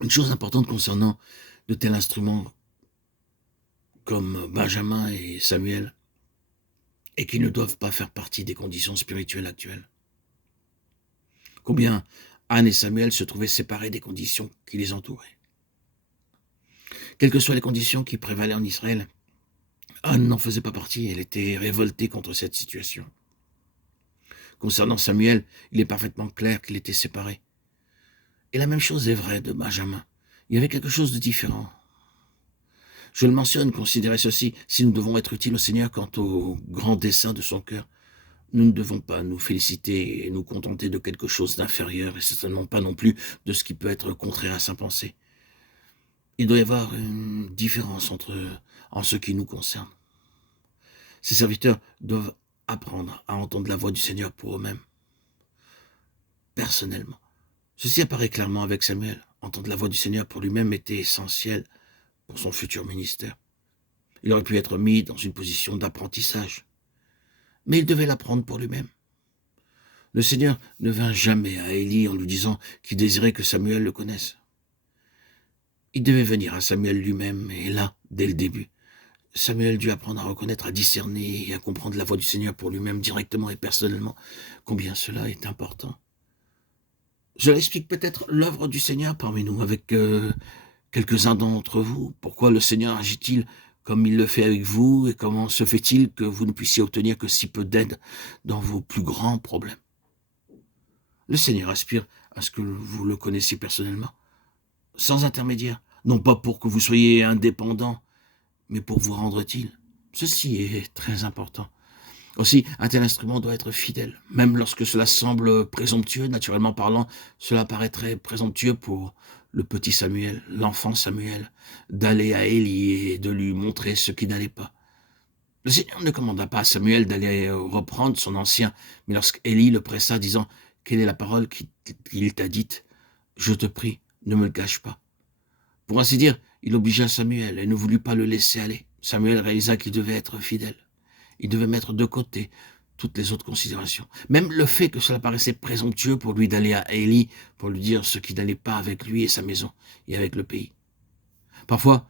Une chose importante concernant de tels instruments comme Benjamin et Samuel est qu'ils ne doivent pas faire partie des conditions spirituelles actuelles. Combien Anne et Samuel se trouvaient séparés des conditions qui les entouraient. Quelles que soient les conditions qui prévalaient en Israël, Anne n'en faisait pas partie, elle était révoltée contre cette situation. Concernant Samuel, il est parfaitement clair qu'il était séparé. Et la même chose est vraie de Benjamin. Il y avait quelque chose de différent. Je le mentionne, considérez ceci, si nous devons être utiles au Seigneur quant au grand dessein de son cœur, nous ne devons pas nous féliciter et nous contenter de quelque chose d'inférieur et certainement pas non plus de ce qui peut être contraire à sa pensée. Il doit y avoir une différence en ce qui nous concerne. Ces serviteurs doivent apprendre à entendre la voix du Seigneur pour eux-mêmes, personnellement. Ceci apparaît clairement avec Samuel. Entendre la voix du Seigneur pour lui-même était essentiel pour son futur ministère. Il aurait pu être mis dans une position d'apprentissage, mais il devait l'apprendre pour lui-même. Le Seigneur ne vint jamais à Élie en lui disant qu'il désirait que Samuel le connaisse. Il devait venir à Samuel lui-même, et là, dès le début, Samuel dut apprendre à reconnaître, à discerner et à comprendre la voix du Seigneur pour lui-même directement et personnellement, combien cela est important. Cela explique peut-être l'œuvre du Seigneur parmi nous, avec quelques-uns d'entre vous. Pourquoi le Seigneur agit-il comme il le fait avec vous, et comment se fait-il que vous ne puissiez obtenir que si peu d'aide dans vos plus grands problèmes? Le Seigneur aspire à ce que vous le connaissiez personnellement, sans intermédiaire, non pas pour que vous soyez indépendant, mais pour vous rendre utile. Ceci est très important. Aussi, un tel instrument doit être fidèle, même lorsque cela semble présomptueux, naturellement parlant, cela paraîtrait présomptueux pour le petit Samuel, l'enfant Samuel, d'aller à Élie et de lui montrer ce qui n'allait pas. Le Seigneur ne commanda pas à Samuel d'aller reprendre son ancien, mais lorsqu'Élie le pressa, disant « Quelle est la parole qu'il t'a dite? Je te prie, ne me le cache pas. » Pour ainsi dire, il obligea Samuel et ne voulut pas le laisser aller. Samuel réalisa qu'il devait être fidèle. Il devait mettre de côté toutes les autres considérations. Même le fait que cela paraissait présomptueux pour lui d'aller à Élie pour lui dire ce qui n'allait pas avec lui et sa maison et avec le pays. Parfois,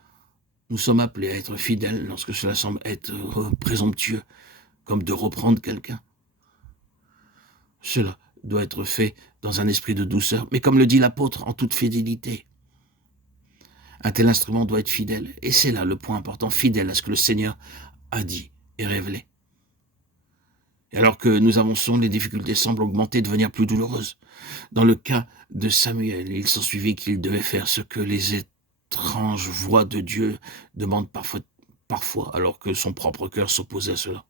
nous sommes appelés à être fidèles lorsque cela semble être présomptueux, comme de reprendre quelqu'un. Cela doit être fait dans un esprit de douceur, mais comme le dit l'apôtre, en toute fidélité. Un tel instrument doit être fidèle, et c'est là le point important, fidèle à ce que le Seigneur a dit et révélé. Et alors que nous avançons, les difficultés semblent augmenter, devenir plus douloureuses. Dans le cas de Samuel, il s'ensuivit qu'il devait faire ce que les étranges voix de Dieu demandent parfois, alors que son propre cœur s'opposait à cela.